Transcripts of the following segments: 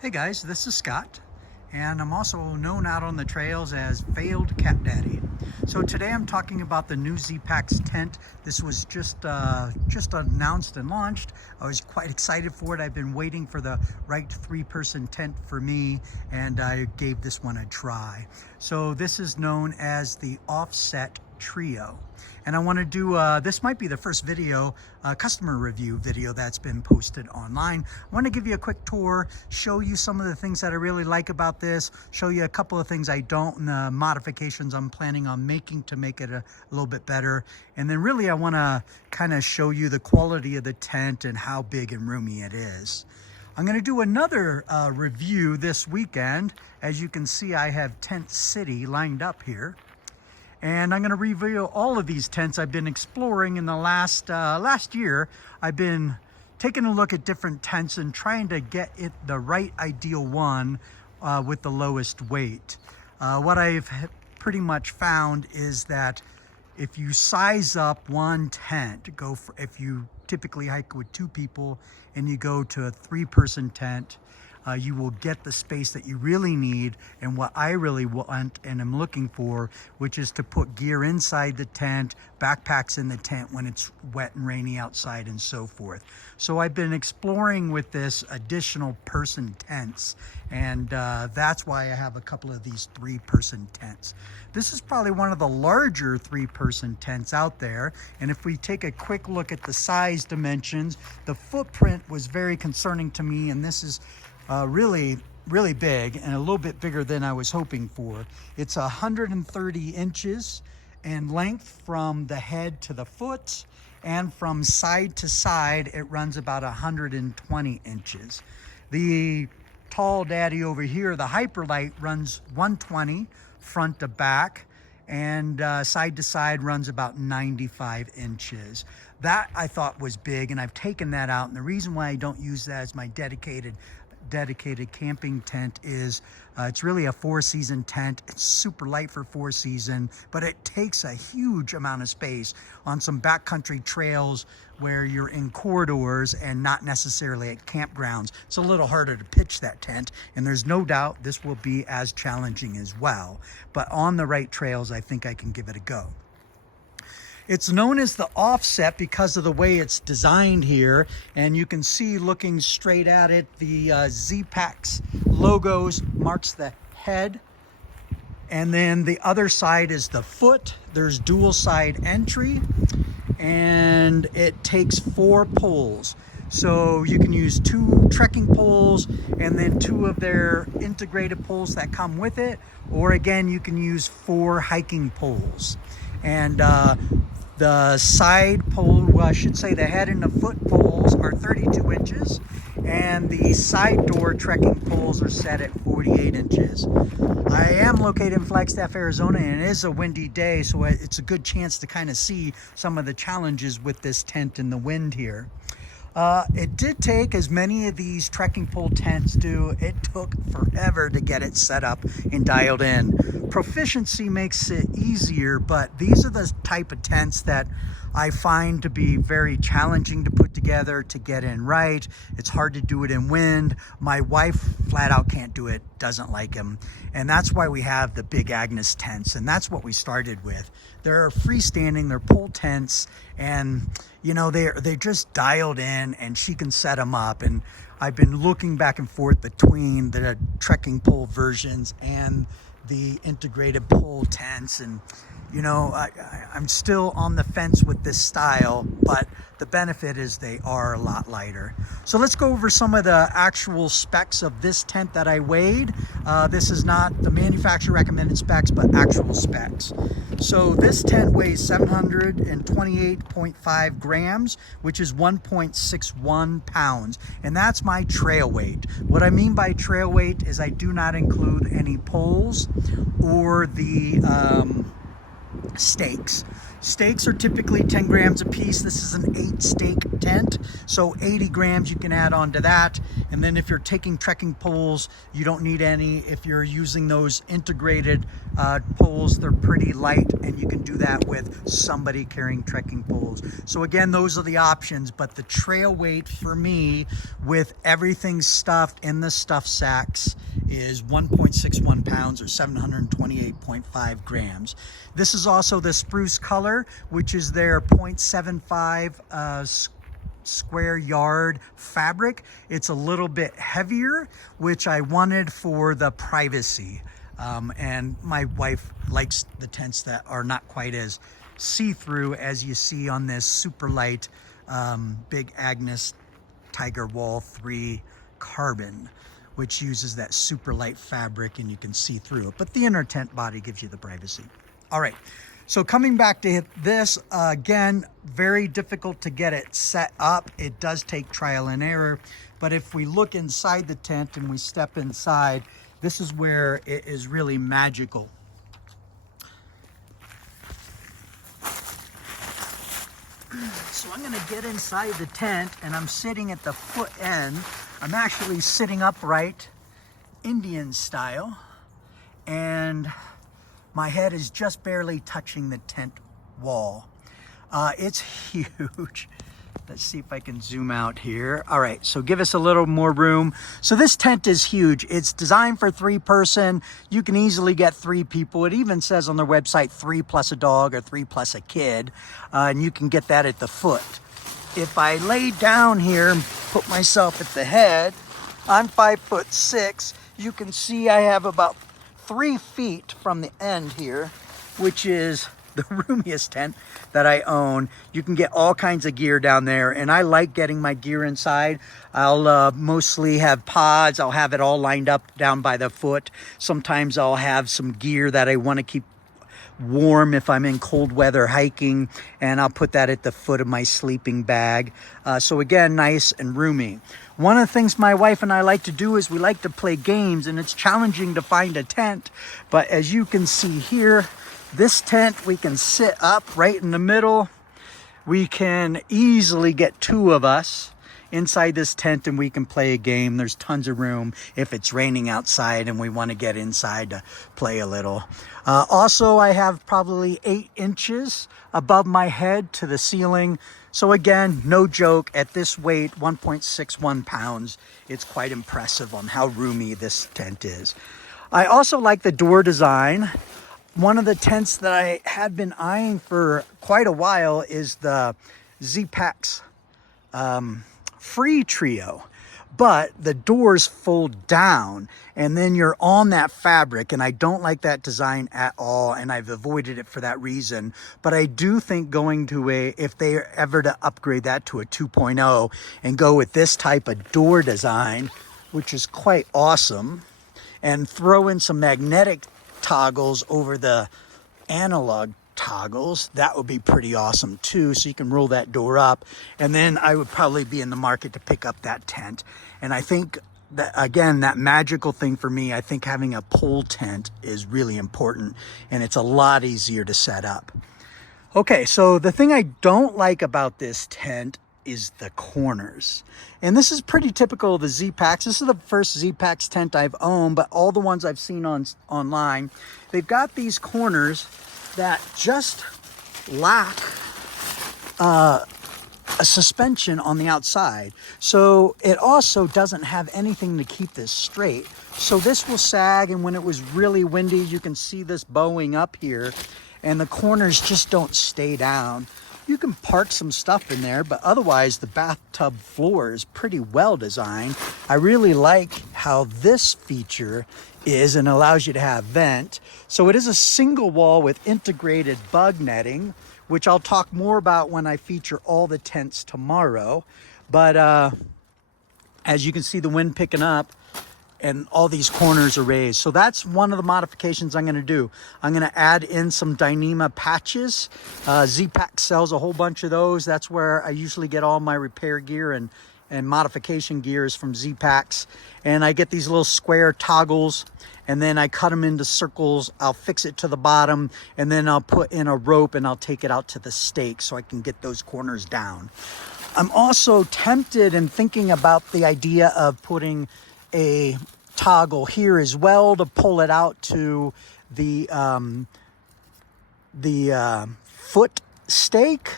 Hey guys, this is Scott, and I'm also known out on the trails as Failed Cat Daddy. So today I'm talking about the new Zpacks tent. This was just announced and launched. I was quite excited for it. I've been waiting for the right three-person tent for me, and I gave this one a try. So this is known as the Offset Trio. And I want to do, this might be the first video, customer review video that's been posted online. I want to give you a quick tour, show you some of the things that I really like about this, show you a couple of things I don't, and the modifications I'm planning on making to make it a little bit better. And then really I want to kind of show you the quality of the tent and how big and roomy it is. I'm going to do another review this weekend. As you can see, I have Tent City lined up here. And I'm going to reveal all of these tents I've been exploring in the last year. I've been taking a look at different tents and trying to get it the right ideal one with the lowest weight. What I've pretty much found is that if you size up one tent, if you typically hike with 2 people and you go to a 3-person tent, you will get the space that you really need and what I really want and am looking for, which is to put gear inside the tent, backpacks in the tent when it's wet and rainy outside and so forth. So I've been exploring with this additional person tents, and that's why I have a couple of these 3-person tents. This is probably one of the larger 3-person tents out there, and if we take a quick look at the size dimensions, the footprint was very concerning to me, and this is really big and a little bit bigger than I was hoping for. It's 130 inches in length from the head to the foot, and from side to side it runs about 120 inches. The Tall Daddy over here, the Hyperlight, runs 120 front to back, and side to side runs about 95 inches. That I thought was big, and I've taken that out, and the reason why I don't use that as my dedicated camping tent is it's really a 4-season tent. It's super light for 4-season, but it takes a huge amount of space on some backcountry trails where you're in corridors and not necessarily at campgrounds. It's a little harder to pitch that tent, and there's no doubt this will be as challenging as well. But on the right trails, I think I can give it a go. It's known as the Offset because of the way it's designed here, and you can see looking straight at it, the Zpacks logos marks the head, and then the other side is the foot. There's dual side entry, and it takes 4 poles. So you can use 2 trekking poles and then 2 of their integrated poles that come with it, or again you can use 4 hiking poles. And the side pole, well, I should say the head and the foot poles are 32 inches, and the side door trekking poles are set at 48 inches. I am located in Flagstaff, Arizona, and it is a windy day, so it's a good chance to kind of see some of the challenges with this tent in the wind here. It did take, as many of these trekking pole tents do, it took forever to get it set up and dialed in. Proficiency makes it easier, but these are the type of tents that I find to be very challenging to put together, to get in right. It's hard to do it in wind. My wife flat out can't do it, doesn't like them. And that's why we have the Big Agnes tents, and that's what we started with. They're freestanding, they're pole tents, and you know, they're just dialed in, and she can set them up. And I've been looking back and forth between the trekking pole versions and the integrated pole tents, and you know, I'm still on the fence with this style, but the benefit is they are a lot lighter. So let's go over some of the actual specs of this tent that I weighed. This is not the manufacturer recommended specs, but actual specs. So this tent weighs 728.5 grams, which is 1.61 pounds, and that's my trail weight. What I mean by trail weight is I do not include any poles or the stakes. Stakes are typically 10 grams a piece. This is an 8 stake tent, so 80 grams you can add on to that. And then if you're taking trekking poles, you don't need any. If you're using those integrated poles, they're pretty light, and you can do that with somebody carrying trekking poles. So again, those are the options, but the trail weight for me, with everything stuffed in the stuff sacks, is 1.61 pounds or 728.5 grams. This is also the spruce color, which is their 0.75 square yard fabric. It's a little bit heavier, which I wanted for the privacy. And my wife likes the tents that are not quite as see-through as you see on this super light Big Agnes Tiger Wall 3 carbon, which uses that super light fabric and you can see through it. But the inner tent body gives you the privacy. All right, so coming back to this, again, very difficult to get it set up. It does take trial and error, but if we look inside the tent and we step inside, this is where it is really magical. So I'm gonna get inside the tent, and I'm sitting at the foot end. I'm actually sitting upright, Indian style, and my head is just barely touching the tent wall. It's huge. Let's see if I can zoom out here. All right, so give us a little more room. So this tent is huge. It's designed for 3-person. You can easily get 3 people. It even says on their website 3 plus a dog or 3 plus a kid, and you can get that at the foot. If I lay down here and put myself at the head, I'm 5'6". You can see I have about 3 feet from the end here, which is the roomiest tent that I own. You can get all kinds of gear down there, and I like getting my gear inside. I'll mostly have pods. I'll have it all lined up down by the foot. Sometimes I'll have some gear that I want to keep warm if I'm in cold weather hiking, and I'll put that at the foot of my sleeping bag. So again, nice and roomy. One of the things my wife and I like to do is we like to play games, and it's challenging to find a tent, but as you can see here, this tent, we can sit up right in the middle. We can easily get 2 of us inside this tent, and we can play a game. There's tons of room if it's raining outside and we want to get inside to play a little. Also, I have probably 8 inches above my head to the ceiling. So again, no joke, at this weight, 1.61 pounds, it's quite impressive on how roomy this tent is. I also like the door design. One of the tents that I had been eyeing for quite a while is the Zpacks Free Trio, but the doors fold down and then you're on that fabric, and I don't like that design at all, and I've avoided it for that reason. But I do think going to if they are ever to upgrade that to a 2.0 and go with this type of door design, which is quite awesome, and throw in some magnetic toggles over the analog toggles, that would be pretty awesome too. So you can roll that door up, and then I would probably be in the market to pick up that tent. And I think that, again, that magical thing for me, I think having a pole tent is really important, and it's a lot easier to set up. Okay, so the thing I don't like about this tent is the corners. And this is pretty typical of the Zpacks. This is the first Zpacks tent I've owned, but all the ones I've seen online, they've got these corners that just lack a suspension on the outside. So it also doesn't have anything to keep this straight. So this will sag, and when it was really windy, you can see this bowing up here, and the corners just don't stay down. You can park some stuff in there, but otherwise the bathtub floor is pretty well designed. I really like how this feature is and allows you to have vent. So it is a single wall with integrated bug netting, which I'll talk more about when I feature all the tents tomorrow. But as you can see, the wind picking up, and all these corners are raised. So that's one of the modifications I'm gonna do. I'm gonna add in some Dyneema patches. Zpacks sells a whole bunch of those. That's where I usually get all my repair gear and and modification gears from Zpacks, and I get these little square toggles, and then I cut them into circles. I'll fix it to the bottom, and then I'll put in a rope and I'll take it out to the stake so I can get those corners down. I'm also tempted and thinking about the idea of putting a toggle here as well to pull it out to the foot stake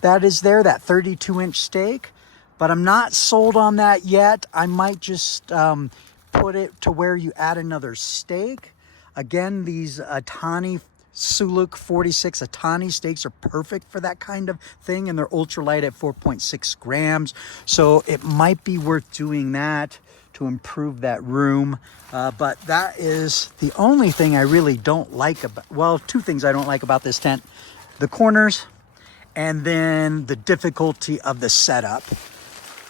that is there, that 32-inch stake. But I'm not sold on that yet. I might just put it to where you add another stake. Again, these Atani Suluk 46 Atani stakes are perfect for that kind of thing, and they're ultralight at 4.6 grams. So it might be worth doing that to improve that room. But that is the only thing I really don't like about, well, two things I don't like about this tent: the corners, and then the difficulty of the setup.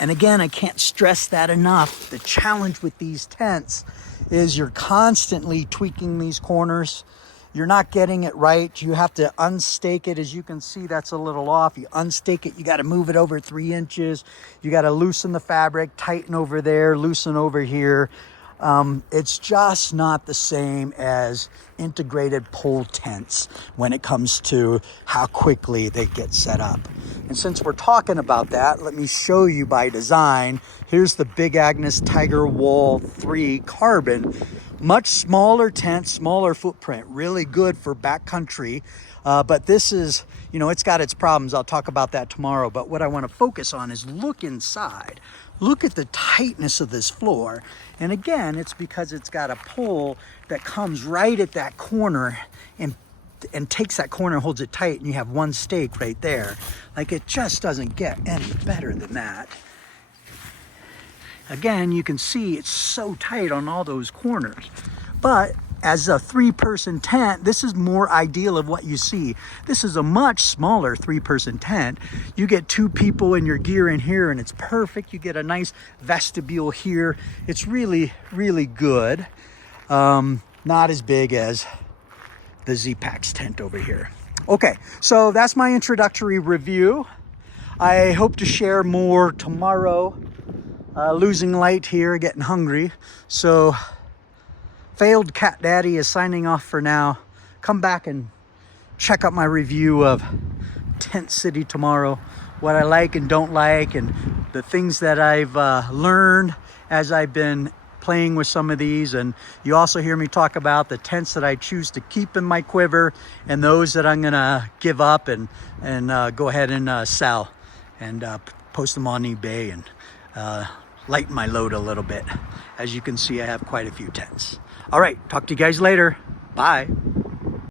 And again, I can't stress that enough. The challenge with these tents is you're constantly tweaking these corners. You're not getting it right. You have to unstake it. As you can see, that's a little off. You unstake it, you got to move it over 3 inches. You got to loosen the fabric, tighten over there, loosen over here. It's just not the same as integrated pole tents when it comes to how quickly they get set up. And since we're talking about that, let me show you by design. Here's the Big Agnes Tiger Wall 3 Carbon. Much smaller tent, smaller footprint, really good for backcountry. But this is, you know, it's got its problems. I'll talk about that tomorrow. But what I want to focus on is look inside. Look at the tightness of this floor. And again, it's because it's got a pole that comes right at that corner and takes that corner and holds it tight, and you have one stake right there. Like, it just doesn't get any better than that. Again, you can see it's so tight on all those corners. But as a 3-person tent, this is more ideal of what you see. This is a much smaller 3-person tent. You get 2 people in your gear in here, and it's perfect. You get a nice vestibule here. It's really, really good. Not as big as the Zpacks tent over here. Okay, so that's my introductory review. I hope to share more tomorrow. Losing light here, getting hungry. So Failed Cat Daddy is signing off for now. Come back and check out my review of Tent City tomorrow. What I like and don't like, and the things that I've learned as I've been playing with some of these. And you also hear me talk about the tents that I choose to keep in my quiver, and those that I'm gonna give up and go ahead and sell and post them on eBay and lighten my load a little bit. As you can see, I have quite a few tents. All right, talk to you guys later. Bye.